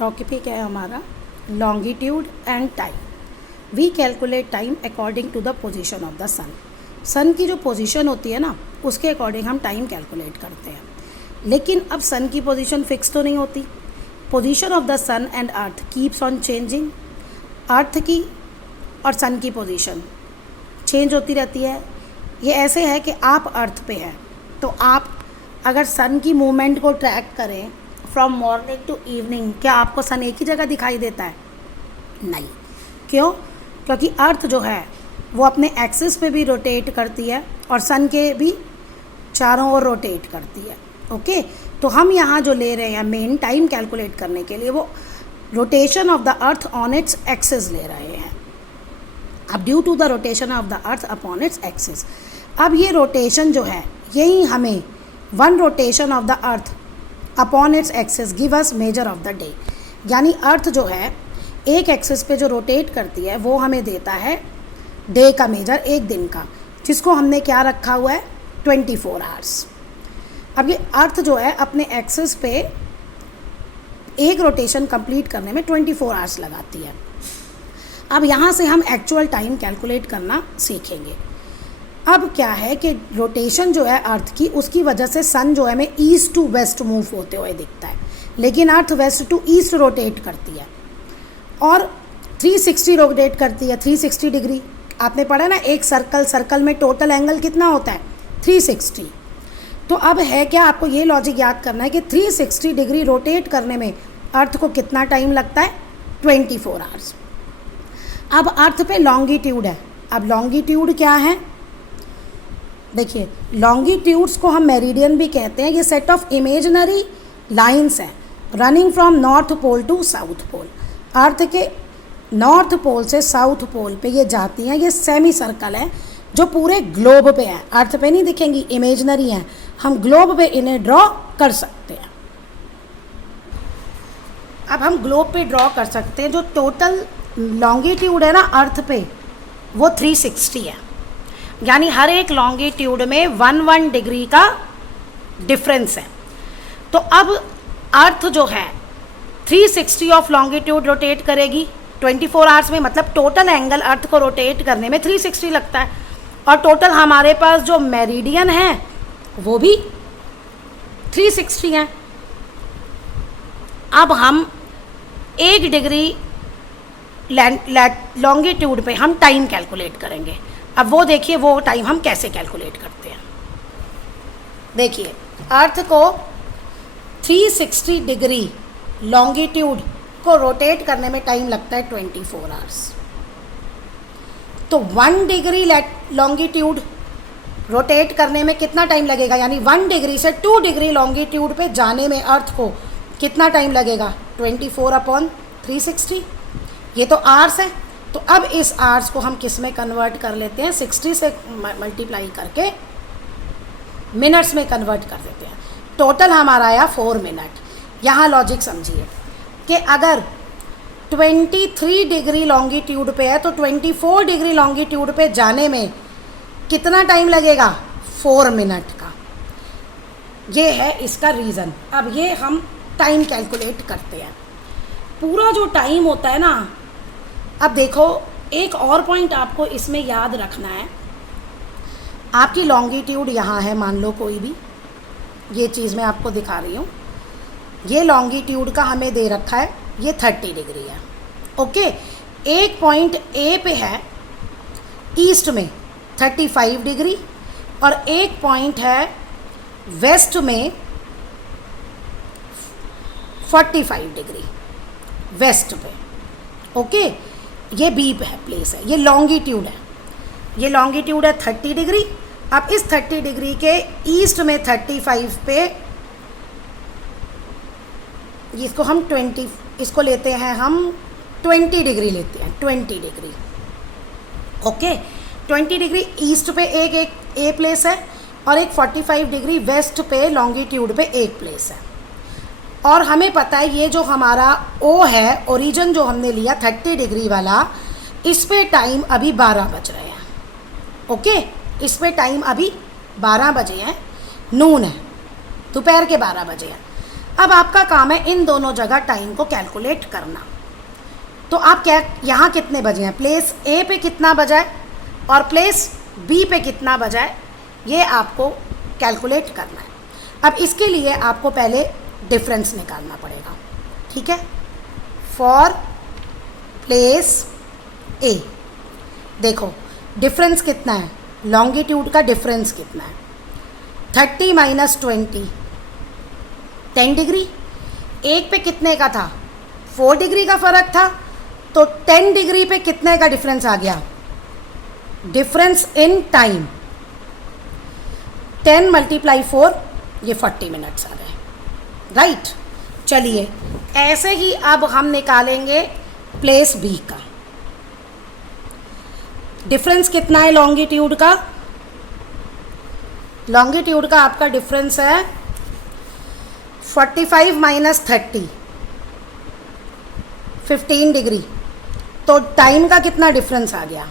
Topic है हमारा longitude and time. We calculate time according to the position of the sun. Sun की जो position होती है ना, उसके अकॉर्डिंग हम टाइम कैलकुलेट करते हैं। लेकिन अब सन की पोजीशन फिक्स तो नहीं होती। Position of the sun and earth keeps on changing. Earth की और सन की पोजीशन चेंज होती रहती है। ये ऐसे है कि आप अर्थ पे हैं, तो आप अगर सन की मूवमेंट को ट्रैक करें फ्रॉम मॉर्निंग टू इवनिंग, क्या आपको सन एक ही जगह दिखाई देता है? नहीं। क्यों? क्योंकि अर्थ जो है वो अपने एक्सिस पे भी रोटेट करती है और सन के भी चारों ओर रोटेट करती है। ओके, तो हम यहाँ जो ले रहे हैं मेन टाइम कैलकुलेट करने के लिए, वो rotation of the earth on its axis ले रहे हैं। अब due to the rotation of the earth upon its axis, अब ये रोटेशन जो है यही हमें one rotation of the earth upon its axis give us measure of the day. यानी अर्थ जो है एक एक्सिस पे जो रोटेट करती है वो हमें देता है डे का मेजर, एक दिन का, जिसको हमने क्या रखा हुआ है 24 आवर्स। अब ये अर्थ जो है अपने एक्सिस पे एक रोटेशन कंप्लीट करने में 24 आवर्स लगाती है। अब यहाँ से हम एक्चुअल टाइम कैलकुलेट करना सीखेंगे। अब क्या है कि रोटेशन जो है अर्थ की, उसकी वजह से सन जो है हमें ईस्ट टू वेस्ट मूव होते हुए दिखता है, लेकिन अर्थ वेस्ट टू ईस्ट रोटेट करती है और 360 रोटेट करती है, 360 डिग्री। आपने पढ़ा ना, एक सर्कल में टोटल एंगल कितना होता है? 360। तो अब है क्या, आपको ये लॉजिक याद करना है कि 360 डिग्री रोटेट करने में अर्थ को कितना टाइम लगता है? 24 आवर्स। अब अर्थ पे लॉन्गिट्यूड है। अब लॉन्गिट्यूड क्या है? देखिए, लॉन्गिट्यूड्स को हम मेरिडियन भी कहते हैं। ये सेट ऑफ इमेजिनरी लाइंस हैं running from north pole to south pole. Earth के नॉर्थ पोल से साउथ पोल पे ये जाती हैं। ये सेमी सर्कल है जो पूरे ग्लोब पे है, अर्थ पे नहीं दिखेंगी, इमेजिनरी हैं। हम ग्लोब पे इन्हें ड्रॉ कर सकते हैं। अब हम ग्लोब पे ड्रॉ कर सकते हैं। जो टोटल लॉन्गिट्यूड है ना अर्थ पे, वो 360 है। यानी हर एक लॉन्गिट्यूड में 1 डिग्री का डिफरेंस है। तो अब अर्थ जो है 360 ऑफ लॉन्गिट्यूड रोटेट करेगी 24 आवर्स में, मतलब टोटल एंगल अर्थ को रोटेट करने में 360 लगता है। और टोटल हमारे पास जो मेरिडियन है वो भी 360 है। अब हम 1 डिग्री लॉन्गिट्यूड पे हम टाइम कैलकुलेट करेंगे। अब वो देखिए, वो टाइम हम कैसे कैलकुलेट करते हैं। देखिए, अर्थ को 360 डिग्री लॉन्गिट्यूड को रोटेट करने में टाइम लगता है 24 आवर्स। तो 1 डिग्री लॉन्गिट्यूड रोटेट करने में कितना टाइम लगेगा? यानी 1 डिग्री से 2 डिग्री लॉन्गिट्यूड पे जाने में अर्थ को कितना टाइम लगेगा? 24/360। ये तो आवर्स है। तो अब इस आवर्स को हम किस में कन्वर्ट कर लेते हैं? 60 से मल्टीप्लाई करके मिनट्स में कन्वर्ट कर देते हैं। टोटल हमारा आया 4 मिनट। यहाँ लॉजिक समझिए कि अगर 23 डिग्री लॉन्गिट्यूड पे है तो 24 डिग्री लॉन्गिट्यूड पे जाने में कितना टाइम लगेगा? 4 मिनट का। ये है इसका रीज़न। अब ये हम टाइम कैलकुलेट करते हैं। पूरा जो टाइम होता है ना, अब देखो, एक और पॉइंट आपको इसमें याद रखना है। आपकी लॉन्गिट्यूड यहाँ है, मान लो कोई भी, ये चीज़ मैं आपको दिखा रही हूँ। ये लॉन्गिट्यूड का हमें दे रखा है, ये 30 डिग्री है। ओके, एक पॉइंट ए पे है ईस्ट में 35 डिग्री और एक पॉइंट है वेस्ट में 45 डिग्री वेस्ट पे। ओके, ये बी पे है, प्लेस है, ये लॉन्गिट्यूड है। ये लॉन्गिट्यूड है 30 डिग्री। अब इस 30 डिग्री के ईस्ट में 35 पे, इसको हम 20, इसको लेते हैं हम 20 डिग्री लेते हैं, 20 डिग्री। ओके, 20 डिग्री ईस्ट पे एक ए प्लेस है और एक 45 डिग्री वेस्ट पे लॉन्गिट्यूड पे एक प्लेस है। और हमें पता है ये जो हमारा ओ है, ओरिजिन जो हमने लिया 30 डिग्री वाला, इस पे टाइम अभी 12 बज रहे हैं। ओके, इस पे टाइम अभी 12 बजे हैं, नून है, दोपहर के 12 बजे हैं। अब आपका काम है इन दोनों जगह टाइम को कैलकुलेट करना। तो आप क्या यहाँ कितने बजे हैं, प्लेस ए पे कितना बजा है और प्लेस बी पे कितना बजा है, ये आपको कैलकुलेट करना है। अब इसके लिए आपको पहले डिफरेंस निकालना पड़ेगा, ठीक है। फॉर प्लेस ए देखो डिफरेंस कितना है, लॉन्गिट्यूड का डिफरेंस कितना है, 30 माइनस 20 10 डिग्री। एक पे कितने का था, 4 डिग्री का फ़र्क था, तो 10 डिग्री पे कितने का डिफरेंस आ गया, डिफरेंस इन टाइम 10 मल्टीप्लाई 4, ये 40 मिनट्स आ गए, राइट। चलिए ऐसे ही अब हम निकालेंगे प्लेस बी का डिफरेंस कितना है, लॉन्गिट्यूड का, लॉन्गिट्यूड का आपका डिफरेंस है 45 माइनस 30 15 डिग्री। तो टाइम का कितना डिफरेंस आ गया,